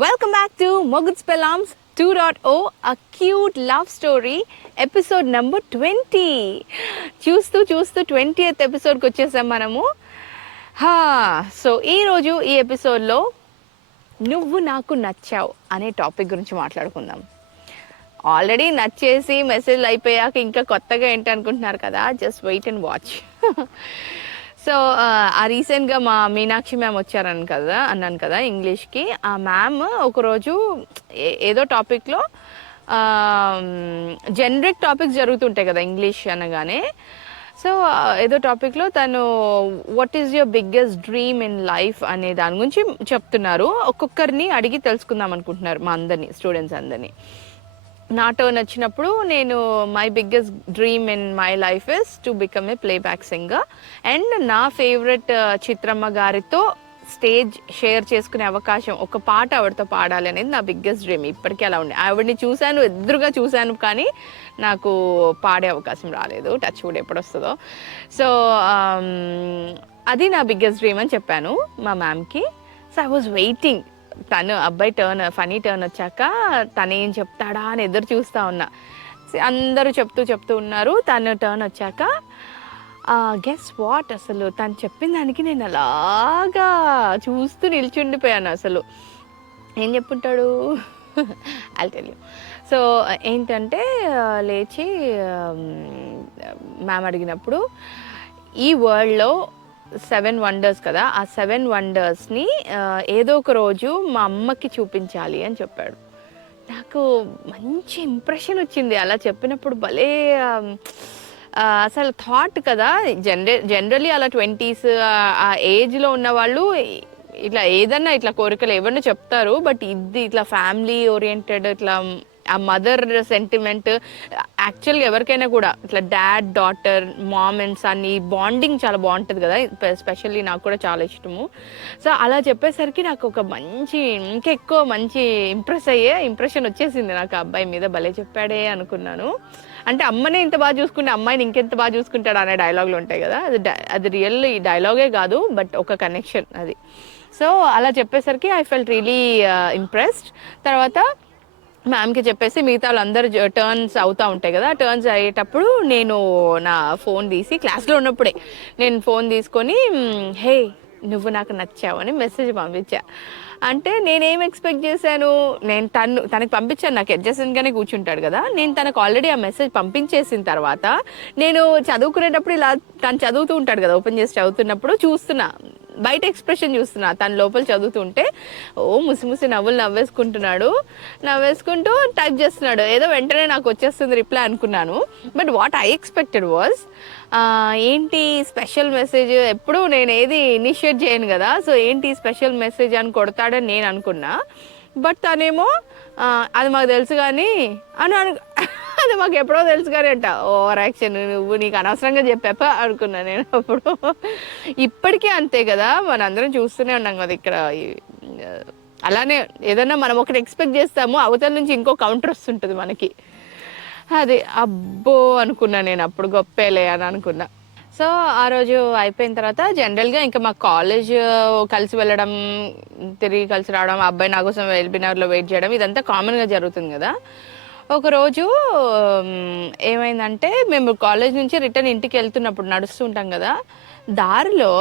Welcome back to Moguts Pelams 2.0, a cute love story, episode number 20. చూస్తూ 20th ఎపిసోడ్కి వచ్చేసాం మనము. So ఈరోజు ఈ ఎపిసోడ్లో నువ్వు నాకు నచ్చావు అనే టాపిక్ గురించి మాట్లాడుకుందాం. ఆల్రెడీ నచ్చేసి మెసేజ్లు అయిపోయాక ఇంకా కొత్తగా ఏంటి అనుకుంటున్నారు కదా, just wait and watch. So రీసెంట్గా మా మీనాక్షి మ్యామ్ అన్నాను కదా ఇంగ్లీష్కి. ఆ మ్యామ్ ఒకరోజు ఏదో టాపిక్లో జనరిక్ టాపిక్స్ జరుగుతుంటాయి కదా ఇంగ్లీష్ అనగానే. సో ఏదో టాపిక్లో తను what is your biggest dream in life అనే దాని గురించి చెప్తున్నారు. ఒక్కొక్కరిని అడిగి తెలుసుకుందాం అనుకుంటున్నారు మా అందరినీ, స్టూడెంట్స్ అందరినీ. నా టర్న్ వచ్చినప్పుడు నేను my biggest dream in my life is to become a playback singer and నా ఫేవరెట్ చిత్రమ్మ గారితో స్టేజ్ షేర్ చేసుకునే అవకాశం, ఒక పాట ఆవిడతో పాడాలి అనేది నా బిగ్గెస్ట్ డ్రీమ్. ఇప్పటికీ అలా ఉండే. ఆవిడని చూశాను, ఎదురుగా చూశాను, కానీ నాకు పాడే అవకాశం రాలేదు. టచ్ వుడ్ ఎప్పుడు వస్తుందో. సో అది నా బిగ్గెస్ట్ డ్రీమ్ అని చెప్పాను మా మ్యామ్కి. సో ఐ వాజ్ వెయిటింగ్, తను అబ్బాయి ఫనీ టర్న్ వచ్చాక తను ఏం చెప్తాడా అని ఎదురు చూస్తూ ఉన్నా. అందరూ చెప్తూ ఉన్నారు. తను టర్న్ వచ్చాక గెస్ వాట్, అసలు తను చెప్పిన దానికి నేను అలాగా చూస్తూ నిల్చుండిపోయాను. అసలు ఏం చెప్పుంటాడు ఐల్ టెల్ యూ. సో ఏంటంటే లేచి మ్యామ్ అడిగినప్పుడు, ఈ వరల్డ్లో 7 వండర్స్ కదా, ఆ 7 వండర్స్ని ఏదో ఒక రోజు మా అమ్మకి చూపించాలి అని చెప్పాడు. నాకు మంచి ఇంప్రెషన్ వచ్చింది అలా చెప్పినప్పుడు. భలే అసలు థాట్ కదా. జనరలీ అలా 20s ఆ ఏజ్లో ఉన్న వాళ్ళు ఇట్లా ఏదన్నా ఇట్లా కోరికలు ఎవరినో చెప్తారు. బట్ ఇది ఇట్లా ఫ్యామిలీ ఓరియంటెడ్, ఇట్లా ఆ మదర్ సెంటిమెంట్ యాక్చువల్గా ఎవరికైనా కూడా ఇట్లా dad daughter, mom and son, ఈ బాండింగ్ చాలా బాగుంటుంది కదా. ఎస్పెషల్లీ నాకు కూడా చాలా ఇష్టము. సో అలా చెప్పేసరికి నాకు ఒక మంచి, ఇంకా ఎక్కువ మంచి ఇంప్రెషన్ వచ్చేసింది నాకు ఆ అబ్బాయి మీద. భలే చెప్పాడే అనుకున్నాను. అంటే అమ్మనే ఇంత బాగా చూసుకుంటే అమ్మాయిని ఇంకెంత బాగా చూసుకుంటాడు అనే డైలాగులు ఉంటాయి కదా. అది రియల్ డైలాగే కాదు, బట్ ఒక కనెక్షన్ అది. సో అలా చెప్పేసరికి ఐ ఫెల్ట్ రియలీ ఇంప్రెస్డ్. తర్వాత మ్యామ్కి చెప్పేసి మిగతా వాళ్ళందరూ టర్న్స్ అవుతూ ఉంటాయి కదా. టర్న్స్ అయ్యేటప్పుడు నేను నా ఫోన్ తీసి, క్లాస్లో ఉన్నప్పుడే నేను ఫోన్ తీసుకొని హే నువ్వు నాకు నచ్చావు అని మెసేజ్ పంపించా. అంటే నేనేం ఎక్స్పెక్ట్ చేశాను, నేను తనకి పంపించాను. నాకు అడ్జసెంట్గానే కూర్చుంటాడు కదా. నేను తనకు ఆల్రెడీ ఆ మెసేజ్ పంపించేసిన తర్వాత నేను చదువుకునేటప్పుడు ఇలా తను చదువుతూ ఉంటాడు కదా, ఓపెన్ చేసి చదువుతున్నప్పుడు చూస్తున్నా, బయట ఎక్స్ప్రెషన్ చూస్తున్నా. తను లోపల చదువుతుంటే ముసి నవ్వేసుకుంటూ టైప్ చేస్తున్నాడు. ఏదో వెంటనే నాకు వచ్చేస్తుంది రిప్లై అనుకున్నాను. But what I expected was, ఏంటి స్పెషల్ మెసేజ్, ఎప్పుడు నేను ఏది ఇనిషియేట్ చేయను కదా. సో ఏంటి స్పెషల్ మెసేజ్ అని కొడతాడని నేను అనుకున్నా. బట్ తనేమో అది మాకు తెలుసు కానీ అది మాకు ఎప్పుడో తెలుసు కానీ అంట. ఓవర్ యాక్షన్, నువ్వు నీకు అనవసరంగా చెప్పాపా అనుకున్నా నేను అప్పుడు. ఇప్పటికీ అంతే కదా, మనందరం చూస్తూనే ఉన్నాం కదా ఇక్కడ. అలానే ఏదన్నా మనం ఒకటి ఎక్స్పెక్ట్ చేస్తాము, అవతల నుంచి ఇంకో కౌంటర్ వస్తుంటుంది మనకి. అది అబ్బో అనుకున్నా నేను అప్పుడు, గొప్పేలే అని అనుకున్నా. సో ఆ రోజు అయిపోయిన తర్వాత జనరల్గా ఇంకా మా కాలేజ్ కలిసి వెళ్ళడం, తిరిగి కలిసి రావడం, అబ్బాయి నా కోసం ఎల్బీనగర్లో వెయిట్ చేయడం, ఇదంతా కామన్గా జరుగుతుంది కదా. ఒకరోజు ఏమైందంటే, మేము కాలేజ్ నుంచి రిటర్న్ ఇంటికి వెళ్తున్నప్పుడు నడుస్తుంటాం కదా, దారిలో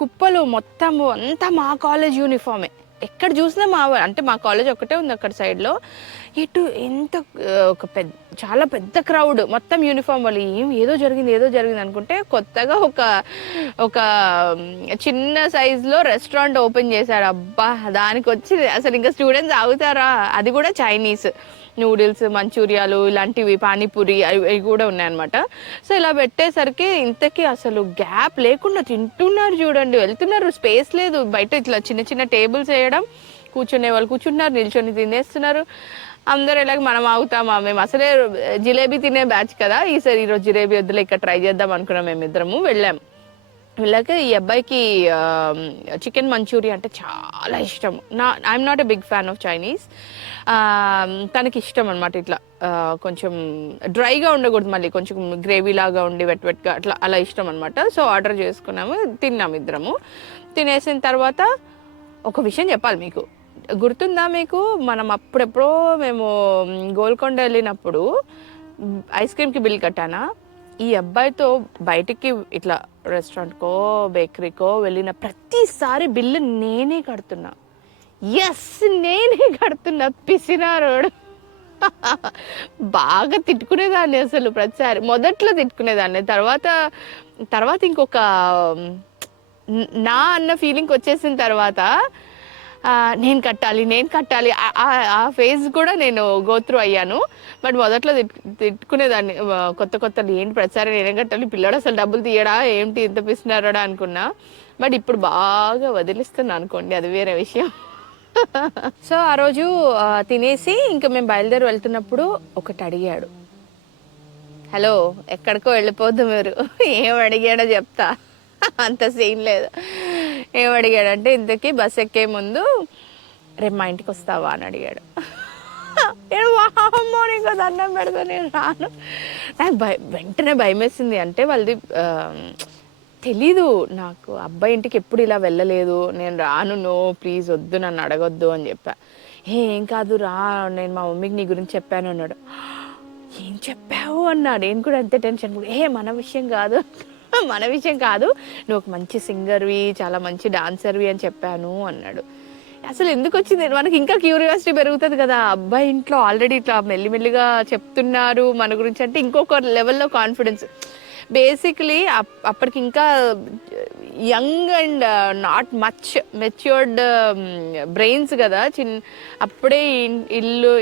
కుప్పలు మొత్తము అంతా మా కాలేజ్ యూనిఫామే. ఎక్కడ చూసినా మా కాలేజ్ ఒకటే ఉంది అక్కడ సైడ్లో. ఇటు ఎంత చాలా పెద్ద క్రౌడ్, మొత్తం యూనిఫామ్ వాళ్ళు. ఏదో జరిగింది అనుకుంటే కొత్తగా ఒక చిన్న సైజులో రెస్టారెంట్ ఓపెన్ చేశాడు. అబ్బా, దానికి వచ్చి అసలు ఇంకా స్టూడెంట్స్ ఆగుతారా? అది కూడా చైనీస్ నూడిల్స్, మంచూరియాలు ఇలాంటివి, పానీపూరి అవి కూడా ఉన్నాయన్నమాట. సో ఇలా పెట్టేసరికి ఇంతకీ అసలు గ్యాప్ లేకుండా తింటున్నారు చూడండి. వెళ్తున్నారు, స్పేస్ లేదు. బయట ఇట్లా చిన్న టేబుల్స్ వేయడం, కూర్చునే వాళ్ళు కూర్చుంటున్నారు, నిల్చొని తినేస్తున్నారు. అందరూ ఎలాగ మనం ఆగుతామా? మేము అసలే జిలేబీ తినే బ్యాచ్ కదా. ఈరోజు జిలేబీ వద్దులే, ఇక్కడ ట్రై చేద్దాం అనుకున్నాం. మేమిద్దరము వెళ్ళాక ఈ అబ్బాయికి చికెన్ మంచూరియా అంటే చాలా ఇష్టం. I'm not a big fan of Chinese. తనకి ఇష్టం అనమాట. ఇట్లా కొంచెం డ్రైగా ఉండకూడదు, మళ్ళీ కొంచెం గ్రేవీ లాగా ఉండి వెట్గా అట్లా అలా ఇష్టం అనమాట. సో ఆర్డర్ చేసుకున్నాము, తిన్నాము ఇద్దరము. తినేసిన తర్వాత ఒక విషయం చెప్పాలి మీకు. గుర్తుందా మీకు? మనం అప్పుడెప్పుడో మేము గోల్కొండ వెళ్ళినప్పుడు ఐస్ క్రీమ్కి బిల్ కట్టానా, ఈ అబ్బాయితో బయటికి ఇట్లా రెస్టారెంట్కో బేకరీకో వెళ్ళిన ప్రతిసారి బిల్లు నేనే కడుతున్నా. ఎస్, నేనే కడుతున్నా. పిసినారోడు. బాగా తిట్టుకునేదాన్ని అసలు ప్రతిసారి. మొదట్లో తిట్టుకునేదాన్ని, తర్వాత తర్వాత ఇంకొక నా అన్న ఫీలింగ్ వచ్చేసిన తర్వాత నేను కట్టాలి, నేను కట్టాలి, ఆ ఫేజ్ కూడా నేను గోత్రూ అయ్యాను. బట్ మొదట్లో తిట్టుకునేదాన్ని, కొత్త కొత్తలు ఏంటి ప్రతిసారి నేనే కట్టాలి, పిల్లడు అసలు డబ్బులు తీయడా ఏంటి ఇంత పిస్తున్నారా అనుకున్నా. బట్ ఇప్పుడు బాగా వదిలిస్తున్నా అనుకోండి, అది వేరే విషయం. సో ఆ రోజు తినేసి ఇంకా మేము బయలుదేరి వెళ్తున్నప్పుడు ఒకటి అడిగాడు. హలో, ఎక్కడికో వెళ్ళిపోద్దు మీరు, ఏం అడిగాడో చెప్తా, అంత సీన్ లేదు. ఏం అడిగాడంటే, ఇంతకీ బస్ ఎక్కే ముందు రేపు మా ఇంటికి వస్తావా అని అడిగాడు. నేను వామ్మో నీకు దండం పెడతా, నేను రాను. నాకు వెంటనే భయం వేసింది. అంటే వాళ్ళది తెలీదు నాకు, అబ్బాయి ఇంటికి ఎప్పుడు ఇలా వెళ్ళలేదు, నేను రాను, నో ప్లీజ్ వద్దు, నన్ను అడగొద్దు అని చెప్పా. ఏం కాదు రా, నేను మా మమ్మీకి నీ గురించి చెప్పాను అన్నాడు. ఏం చెప్పావు అన్నా. నేను కూడా అంతే టెన్షన్. మన విషయం కాదు, మన విషయం కాదు, నువ్వు ఒక మంచి సింగర్వి, చాలా మంచి డాన్సర్వి అని చెప్పాను అన్నాడు. అసలు ఎందుకు వచ్చింది మనకి, ఇంకా క్యూరియాసిటీ పెరుగుతుంది కదా. అబ్బాయి ఇంట్లో ఆల్రెడీ ఇట్లా మెల్లిమెల్లిగా చెప్తున్నారు మన గురించి అంటే ఇంకొక లెవెల్లో కాన్ఫిడెన్స్. బేసిక్లీ అప్పటికి ఇంకా young and not much matured brains కదా. అప్పుడే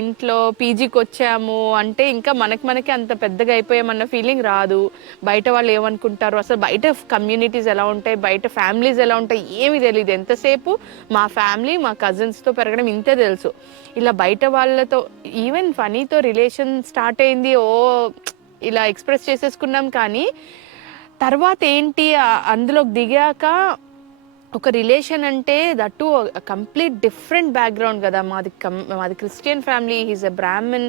ఇంట్లో పీజీకి వచ్చాము అంటే ఇంకా మనకి అంత పెద్దగా అయిపోయామన్న ఫీలింగ్ రాదు. బయట వాళ్ళు ఏమనుకుంటారు, అసలు బయట కమ్యూనిటీస్ ఎలా ఉంటాయి, బయట ఫ్యామిలీస్ ఎలా ఉంటాయి ఏమి తెలియదు. ఎంతసేపు మా ఫ్యామిలీ, మా కజిన్స్తో పెరగడం ఇంతే తెలుసు. ఇలా బయట వాళ్ళతో ఈవెన్ ఫనీతో రిలేషన్ స్టార్ట్ అయింది, ఇలా ఎక్స్ప్రెస్ చేసేసుకున్నాం. కానీ తర్వాత ఏంటి, అందులోకి దిగాక ఒక రిలేషన్ అంటే దట్టు కంప్లీట్ డిఫరెంట్ బ్యాక్గ్రౌండ్ కదా. మాది Christian family, he's a Brahmin.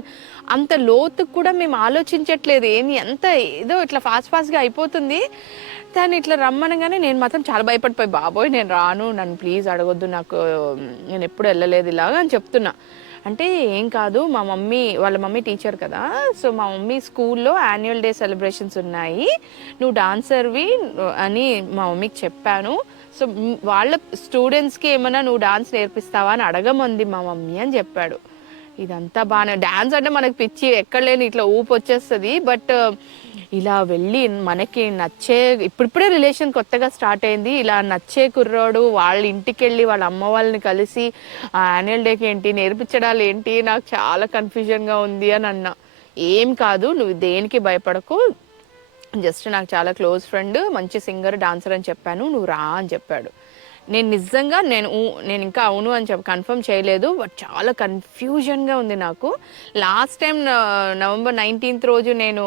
అంత లోతుకు కూడా మేము ఆలోచించట్లేదు, అంత ఏదో ఇట్లా ఫాస్ట్గా అయిపోతుంది. దాన్ని ఇట్లా రమ్మనగానే నేను మాత్రం చాలా భయపడిపోయి, బాబోయ్ నేను రాను, నన్ను ప్లీజ్ అడగొద్దు, నేను ఎప్పుడు వెళ్ళలేదు ఇలాగా అని చెప్తున్నా. అంటే ఏం కాదు, వాళ్ళ మమ్మీ టీచర్ కదా, సో మా మమ్మీ స్కూల్లో యాన్యువల్ డే సెలబ్రేషన్స్ ఉన్నాయి, నువ్వు డాన్సర్వి అని మా మమ్మీకి చెప్పాను. సో వాళ్ళ స్టూడెంట్స్కి ఏమైనా నువ్వు డాన్స్ నేర్పిస్తావా అని అడగమంది మా మమ్మీ అని చెప్పాడు. ఇదంతా బాగానే, డాన్స్ అంటే మనకు పిచ్చి, ఎక్కడ లేని ఇట్లా ఊపు వచ్చేస్తుంది. బట్ ఇలా వెళ్ళి మనకి నచ్చే, ఇప్పుడిప్పుడే రిలేషన్ కొత్తగా స్టార్ట్ అయింది, ఇలా నచ్చే కుర్రోడు వాళ్ళ ఇంటికి వెళ్ళి వాళ్ళ అమ్మ వాళ్ళని కలిసి యాన్యువల్ డేకి ఏంటి నేర్పించడాలు ఏంటి, నాకు చాలా కన్ఫ్యూజన్గా ఉంది అని అన్నా. ఏం కాదు, నువ్వు దేనికి భయపడకు, జస్ట్ నాకు చాలా క్లోజ్ ఫ్రెండ్, మంచి సింగర్, డాన్సర్ అని చెప్పాను, నువ్వు రా అని చెప్పాడు. నేను నిజంగా నేను ఇంకా అవును అని కన్ఫర్మ్ చేయలేదు. బట్ చాలా కన్ఫ్యూజన్గా ఉంది నాకు. లాస్ట్ టైం నవంబర్ 19th రోజు నేను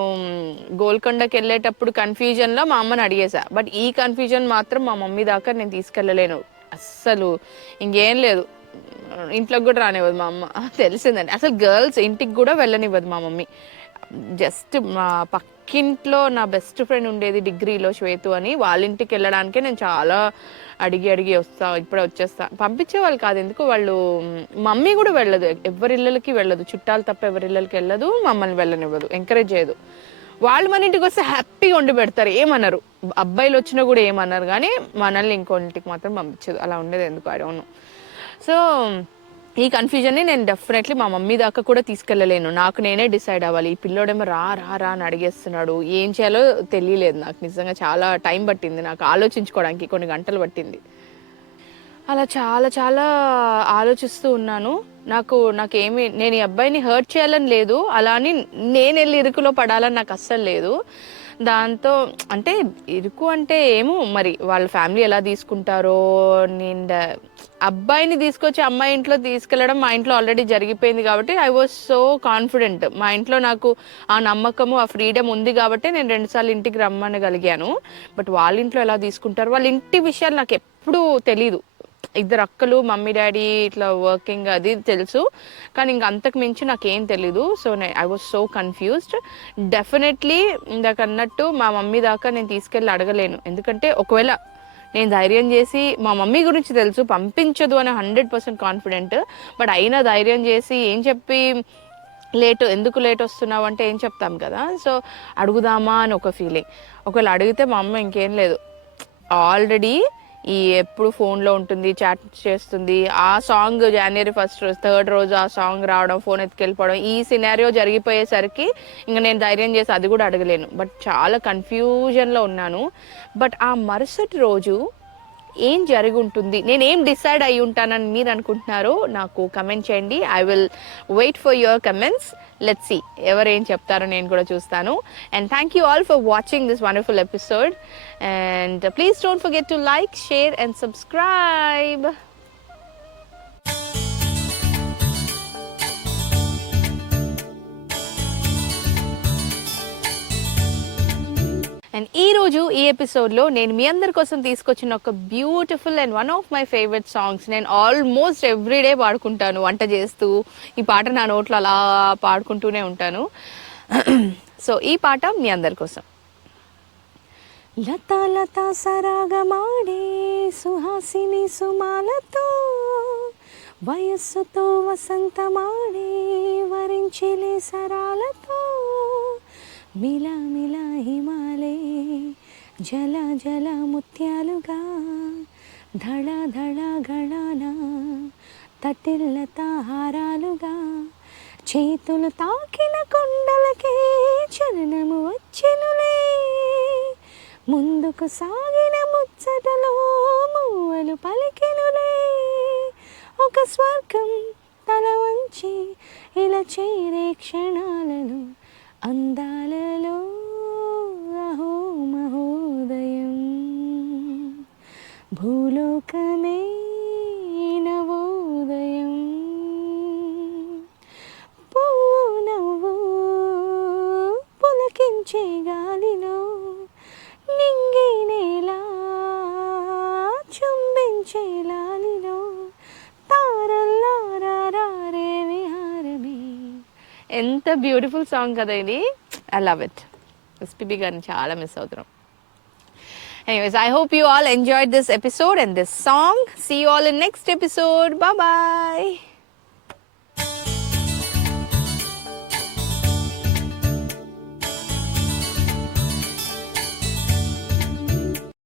గోల్కొండకి వెళ్ళేటప్పుడు కన్ఫ్యూజన్లో మా అమ్మని అడిగేసా. బట్ ఈ కన్ఫ్యూజన్ మాత్రం మా మమ్మీ దాకా నేను తీసుకెళ్ళలేను అస్సలు. ఇంకేం లేదు, ఇంట్లోకి కూడా రానివ్వదు మా అమ్మ, తెలిసిందండి. అసలు గర్ల్స్ ఇంటికి కూడా వెళ్ళనివ్వదు మా మమ్మీ. జస్ట్ మా పక్కింట్లో నా బెస్ట్ ఫ్రెండ్ ఉండేది డిగ్రీలో, శ్వేతు అని, వాళ్ళ ఇంటికి వెళ్ళడానికే నేను చాలా అడిగి వస్తా, ఇప్పుడే వచ్చేస్తా, పంపించేవాళ్ళు కాదు. ఎందుకు, వాళ్ళు మమ్మీ కూడా వెళ్ళదు, ఎవరిళ్ళకి వెళ్ళదు, చుట్టాలు తప్ప ఎవరిళ్ళకి వెళ్ళదు, మమ్మల్ని వెళ్ళనివ్వదు, ఎంకరేజ్ చేయదు. వాళ్ళు మన ఇంటికి వస్తే హ్యాపీగా వండి పెడతారు, ఏమన్నారు, అబ్బాయిలు వచ్చినా కూడా ఏమన్నారు, కానీ మనల్ని ఇంకో ఇంటికి మాత్రం పంపించదు. అలా ఉండేది ఎందుకు, ఐ డోంట్ నో. సో ఈ కన్ఫ్యూజన్ని నేను డెఫినెట్లీ మా మమ్మీ దాకా కూడా తీసుకెళ్ళలేను. నాకు నేనే డిసైడ్ అవ్వాలి. ఈ పిల్లోడేమో రా అని అడిగేస్తున్నాడు, ఏం చేయాలో తెలియలేదు నాకు. నిజంగా చాలా టైం పట్టింది నాకు ఆలోచించుకోవడానికి, కొన్ని గంటలు పట్టింది. అలా చాలా చాలా ఆలోచిస్తూ ఉన్నాను. నేను ఈ అబ్బాయిని హర్ట్ చేయాలని లేదు, అలా అని నేను వెళ్ళి ఇరుకులో పడాలని నాకు అస్సలు లేదు. దాంతో అంటే ఇరుకు అంటే ఏమో మరి వాళ్ళ ఫ్యామిలీ ఎలా తీసుకుంటారో. నేను అబ్బాయిని తీసుకొచ్చి అమ్మాయి ఇంట్లో తీసుకెళ్ళడం మా ఇంట్లో ఆల్రెడీ జరిగిపోయింది కాబట్టి ఐ వాజ్ సో కాన్ఫిడెంట్. మా ఇంట్లో నాకు ఆ నమ్మకము, ఆ ఫ్రీడమ్ ఉంది కాబట్టి నేను 2 సార్లు ఇంటికి రమ్మనగలిగాను. బట్ వాళ్ళ ఇంట్లో ఎలా తీసుకుంటారు, వాళ్ళ ఇంటి విషయాలు నాకు ఎప్పుడూ తెలీదు. 2 అక్కలు, మమ్మీ డాడీ ఇట్లా వర్కింగ్, అది తెలుసు, కానీ ఇంక అంతకు మించి నాకేం తెలీదు. So I was so confused. Definitely ఇందాక అన్నట్టు మా మమ్మీ దాకా నేను తీసుకెళ్ళి అడగలేను, ఎందుకంటే ఒకవేళ నేను ధైర్యం చేసి, మా మమ్మీ గురించి తెలుసు పంపించదు అని 100% కాన్ఫిడెంట్. బట్ అయినా ధైర్యం చేసి ఏం చెప్పి, ఎందుకు లేట్ వస్తున్నావు అంటే ఏం చెప్తాం కదా. సో అడుగుదామా అని ఒక ఫీలింగ్. ఒకవేళ అడిగితే మా అమ్మ ఇంకేం లేదు, ఆల్రెడీ ఎప్పుడు ఫోన్లో ఉంటుంది, చాట్ చేస్తుంది. ఆ సాంగ్ జనవరి 1 రోజు 3rd రోజు ఆ సాంగ్ రావడం, ఫోన్ ఎత్తుకెళ్ళిపోవడం, ఈ సినారియో జరిగిపోయేసరికి ఇంకా నేను ధైర్యం చేసి అది కూడా అడగలేను. బట్ చాలా కన్ఫ్యూజన్లో ఉన్నాను. బట్ ఆ మరుసటి రోజు ఏం జరిగి ఉంటుంది, నేను ఏం డిసైడ్ అయి ఉంటానని మీరు అనుకుంటున్నారో నాకు కమెంట్ చేయండి. I will wait for your comments. Let's see ఎవరేం చెప్తారో నేను కూడా చూస్తాను. And thank you all for watching this wonderful episode. And please don't forget to like, share and subscribe. And ఈరోజు ఈ ఎపిసోడ్లో నేను మీ అందరి కోసం తీసుకొచ్చిన ఒక beautiful and one of my favourite songs. నేను ఆల్మోస్ట్ ఎవ్రీడే పాడుకుంటాను వంట చేస్తూ. ఈ పాట నా నోట్లో అలా పాడుకుంటూనే ఉంటాను. సో ఈ పాట మీ అందరి కోసం. లతా లతా సరాగమాడే సుహాసిని సుమాలతో, వయస్సుతో వసంతమాడే వరించిలే సరాలతో, మిలా మిలా హిమాలే జల జల ముత్యాలుగా, ధడ ధడ గణాన తటిల్లత హారాలుగా, చేతులు తాకిన కొండలకే చలనము వచ్చెనులే, ముందుకు సాగిన ముచ్చటలో మూవలు పలికెనులే, ఒక స్వర్గం తల వంచి ఇలా చేరే క్షణాలను అందాలలో అహో మహోదయం, భూలోకమే నవోదయం, పూనవ్వు పులకించే గాలిలో, నింగి నేల చుంబించే లాలిలో, తారల్లారే విహారమే. ఎంత బ్యూటిఫుల్ సాంగ్ కదా ఇది. I love it. ఎస్పీబీ గారిని చాలా మిస్ అవుతున్నాం. Anyways, I hope you all enjoyed this episode and this song. See you all in next episode. Bye bye.